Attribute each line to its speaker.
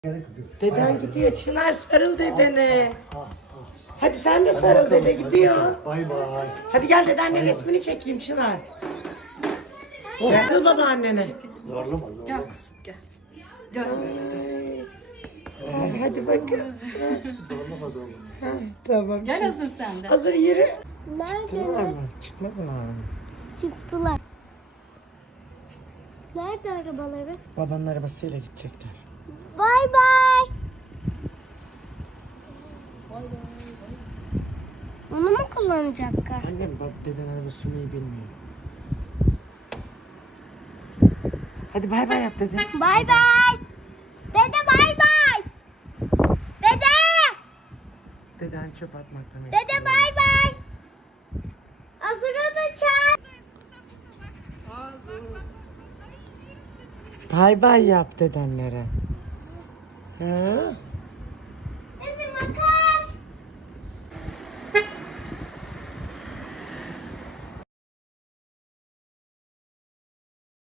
Speaker 1: Gerek yok.
Speaker 2: Deden gidiyor. Çınar sarıl dedene.
Speaker 1: Ah,
Speaker 2: Hadi sen de sarıl dede gidiyor.
Speaker 1: Bay bay.
Speaker 2: Hadi gel dedenle resmini çekeyim Çınar. Sarıl babaannene.
Speaker 1: Zorlama zorlama.
Speaker 3: Gel kızım gel. Gel.
Speaker 2: Hadi bakın.
Speaker 1: Zorlama zorlama.
Speaker 2: Tamam.
Speaker 3: Gel hazır sen de.
Speaker 2: Hazır yürü.
Speaker 4: Nerede?
Speaker 2: Çıktılar mı? Çıkmadılar mı?
Speaker 4: Çıktılar. Nerede arabaları?
Speaker 2: Babanın arabasıyla gidecekler.
Speaker 4: Bay bay. Onu mu kullanacaklar?
Speaker 2: Annem bak deden araba sürmeyi bilmiyor. Hadi bay bay yap dede.
Speaker 4: Bay bay. Dede bay bay. Dede.
Speaker 2: Deden çöp atmaktan
Speaker 4: Dede bay bay. Hazıra da çağır.
Speaker 2: Bay bay yap dedenlere. Ha?